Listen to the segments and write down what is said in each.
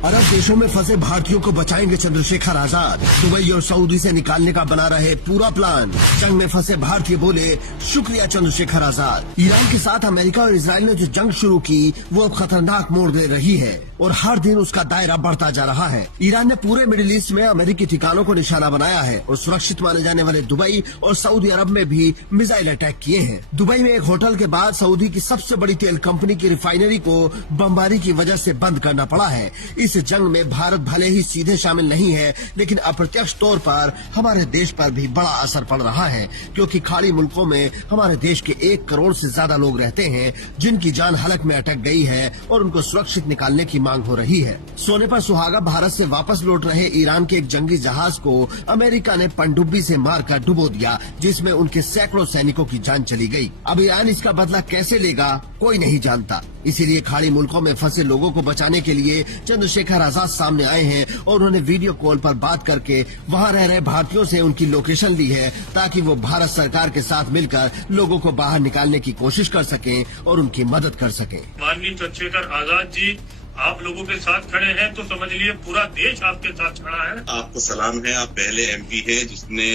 अरब देशों में फंसे भारतीयों को बचाएंगे चंद्रशेखर आजाद। दुबई और सऊदी से निकालने का बना रहे पूरा प्लान। जंग में फंसे भारतीय बोले शुक्रिया चंद्रशेखर आजाद। ईरान के साथ अमेरिका और इजराइल ने जो जंग शुरू की वो अब खतरनाक मोड़ ले रही है और हर दिन उसका दायरा बढ़ता जा रहा है। ईरान ने पूरे मिडिल ईस्ट में अमेरिकी ठिकानों को निशाना बनाया है और सुरक्षित माने जाने वाले दुबई और सऊदी अरब में भी मिसाइल अटैक किए हैं। दुबई में एक होटल के बाद सऊदी की सबसे बड़ी तेल कंपनी की रिफाइनरी को बमबारी की वजह से बंद करना पड़ा है। इस जंग में भारत भले ही सीधे शामिल नहीं है, लेकिन अप्रत्यक्ष तौर पर हमारे देश पर भी बड़ा असर पड़ रहा है, क्योंकि खाड़ी मुल्कों में हमारे देश के 1 करोड़ से ज्यादा लोग रहते हैं जिनकी जान हलक में अटक गई है और उनको सुरक्षित निकालने की मांग हो रही है। सोने पर सुहागा भारत से वापस लौट रहे ईरान के एक जंगी जहाज को अमेरिका ने पनडुब्बी से मारकर डुबो दिया, जिसमें उनके सैकड़ों सैनिकों की जान चली गई। अब ईरान इसका बदला कैसे लेगा कोई नहीं जानता। इसीलिए खाड़ी मुल्कों में फंसे लोगों को बचाने के लिए चंद्रशेखर आजाद सामने आए हैं और उन्होंने वीडियो कॉल पर बात करके वहां रह रहे भारतीयों से उनकी लोकेशन ली है, ताकि वो भारत सरकार के साथ मिलकर लोगों को बाहर निकालने की कोशिश कर सकें और उनकी मदद कर सकें। माननीय चंद्रशेखर आजाद जी, आप लोगों के साथ खड़े हैं तो समझ लीजिए पूरा देश आपके साथ खड़ा है। आपको सलाम है। आप पहले MP हैं जिसने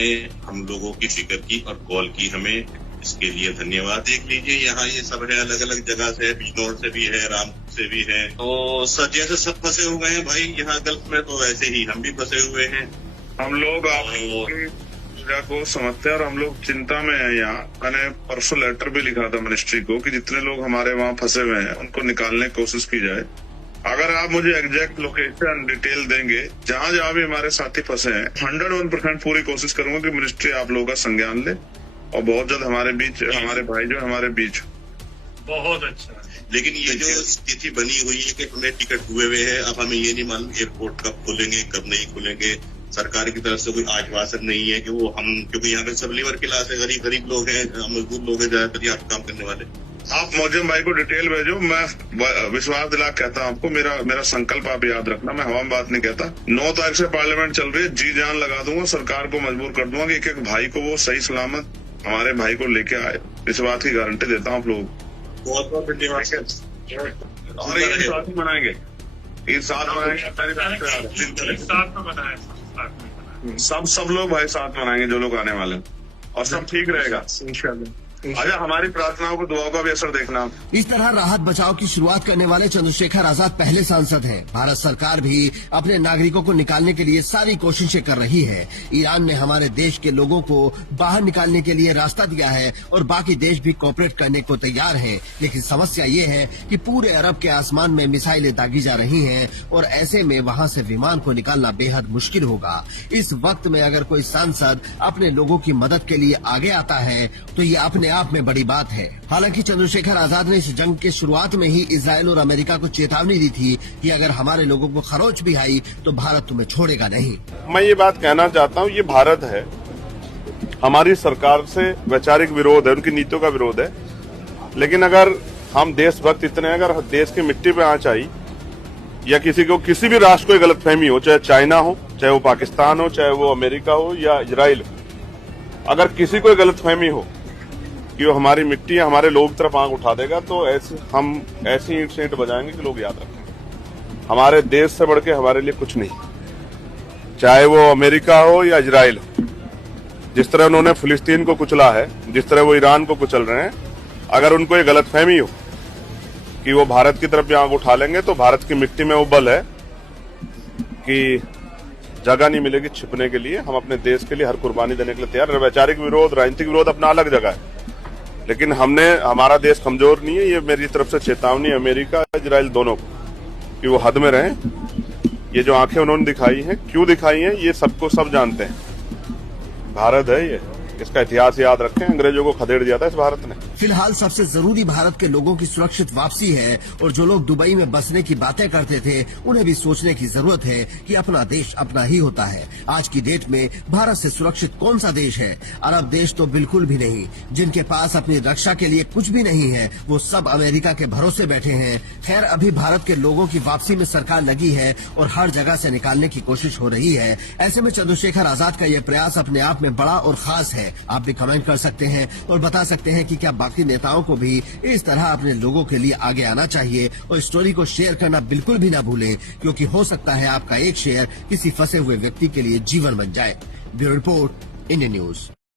हम लोगों की फिक्र की और कॉल की हमें, इसके लिए धन्यवाद। देख लीजिए यहाँ ये सब है, अलग अलग जगह से, बिजनौर से भी है, रामपुर से भी है, तो जैसे सब फंसे हुए हैं भाई यहाँ गल्फ में, तो वैसे ही हम भी फंसे हुए हैं। हम लोग आपकी को समझते हैं और हम लोग चिंता में हैं। यहाँ मैंने परसों लेटर भी लिखा था मिनिस्ट्री को कि जितने लोग हमारे वहाँ फंसे हुए हैं उनको निकालने की कोशिश की जाए। अगर आप मुझे एग्जैक्ट लोकेशन डिटेल देंगे जहाँ जहाँ भी हमारे साथी फंसे हैं, 101% पूरी कोशिश करूंगा कि मिनिस्ट्री आप लोगों का संज्ञान ले और बहुत जल्द हमारे बीच हमारे भाई जो हमारे बीच। बहुत अच्छा। लेकिन ये जो स्थिति बनी हुई है कि हमें टिकट हुए हुए हैं, अब हमें ये नहीं मालूम एयरपोर्ट कब खुलेंगे कब नहीं खुलेंगे। सरकार की तरफ से कोई आश्वासन नहीं है कि वो हम, क्योंकि यहाँ पे सब लेबर क्लास है, गरीब लोग हैं, मजदूर लोग हैं, ज्यादातर यहाँ काम करने वाले। आप मोजम भाई को डिटेल भेजो, मैं विश्वास दिला कहता हूँ आपको, मेरा संकल्प आप याद रखना, मैं हवा में बात नहीं कहता। 9 तारीख से पार्लियामेंट चल रही है, जी जान लगा दूंगा, सरकार को मजबूर कर दूंगा कि एक भाई को वो सही सलामत हमारे भाई को लेके आए। इस बात की गारंटी देता हूँ आप लोगों को। बहुत बहुत धन्यवाद। और ये साथ ही मनाएंगे, ये साथ मनाएंगे, सब लोग भाई साथ मनाएंगे जो लोग आने वाले, और सब ठीक रहेगा इंशाल्लाह। अच्छा, हमारी प्रार्थनाओं को, दुआओं का भी असर देखना। इस तरह राहत बचाव की शुरुआत करने वाले चंद्रशेखर आजाद पहले सांसद हैं। भारत सरकार भी अपने नागरिकों को निकालने के लिए सारी कोशिशें कर रही है। ईरान ने हमारे देश के लोगों को बाहर निकालने के लिए रास्ता दिया है और बाकी देश भी कोऑपरेट करने को तैयार हैं। लेकिन समस्या ये है कि पूरे अरब के आसमान में मिसाइलें दागी जा रही हैं और ऐसे में वहाँ से विमान को निकालना बेहद मुश्किल होगा। इस वक्त में अगर कोई सांसद अपने लोगों की मदद के लिए आगे आता है तो ये अपने आप में बड़ी बात है। हालांकि चंद्रशेखर आजाद ने इस जंग के शुरुआत में ही इजराइल और अमेरिका को चेतावनी दी थी कि अगर हमारे लोगों को खरोच भी आई तो भारत तुम्हें छोड़ेगा नहीं। मैं ये बात कहना चाहता हूँ, ये भारत है, हमारी सरकार से वैचारिक विरोध है, उनकी नीतियों का विरोध है। लेकिन अगर हम देशभक्त इतने, अगर देश की मिट्टी पे आंच आई या किसी को किसी भी राष्ट्र को गलतफहमी हो, चाहे चाइना हो, चाहे वो पाकिस्तान हो, चाहे वो अमेरिका हो या इजराइल हो, अगर किसी को गलतफहमी हो कि वो हमारी मिट्टी या हमारे लोग तरफ आंख उठा देगा, तो हम ऐसी ईंट से ईंट बजाएंगे कि लोग याद रखें। हमारे देश से बढ़ के हमारे लिए कुछ नहीं, चाहे वो अमेरिका हो या इजराइल हो। जिस तरह उन्होंने फिलिस्तीन को कुचला है, जिस तरह वो ईरान को कुचल रहे हैं, अगर उनको ये गलतफहमी हो कि वो भारत की तरफ भी आंख उठा लेंगे, तो भारत की मिट्टी में वो बल है कि जगह नहीं मिलेगी छिपने के लिए। हम अपने देश के लिए हर कुर्बानी देने के लिए तैयार। वैचारिक विरोध, राजनीतिक विरोध अपना अलग जगह है, लेकिन हमारा देश कमजोर नहीं है। ये मेरी तरफ से चेतावनी अमेरिका इजराइल दोनों को कि वो हद में रहें। ये जो आंखें उन्होंने दिखाई हैं, क्यों दिखाई हैं, ये सबको सब जानते हैं। भारत है ये, इसका इतिहास याद रखें, अंग्रेजों को खदेड़ दिया था इस भारत ने। फिलहाल सबसे जरूरी भारत के लोगों की सुरक्षित वापसी है और जो लोग दुबई में बसने की बातें करते थे उन्हें भी सोचने की जरूरत है कि अपना देश अपना ही होता है। आज की डेट में भारत से सुरक्षित कौन सा देश है? अरब देश तो बिल्कुल भी नहीं। जिनके पास अपनी रक्षा के लिए कुछ भी नहीं है वो सब अमेरिका के भरोसे बैठे हैं। खैर, अभी भारत के लोगों की वापसी में सरकार लगी है और हर जगह से निकालने की कोशिश हो रही है। ऐसे में चंद्रशेखर आजाद का ये प्रयास अपने आप में बड़ा और खास है। आप भी कमेंट कर सकते हैं और बता सकते हैं कि क्या के नेताओं को भी इस तरह अपने लोगों के लिए आगे आना चाहिए और स्टोरी को शेयर करना बिल्कुल भी ना भूलें, क्योंकि हो सकता है आपका एक शेयर किसी फंसे हुए व्यक्ति के लिए जीवन बन जाए। Bureau report, Indian news.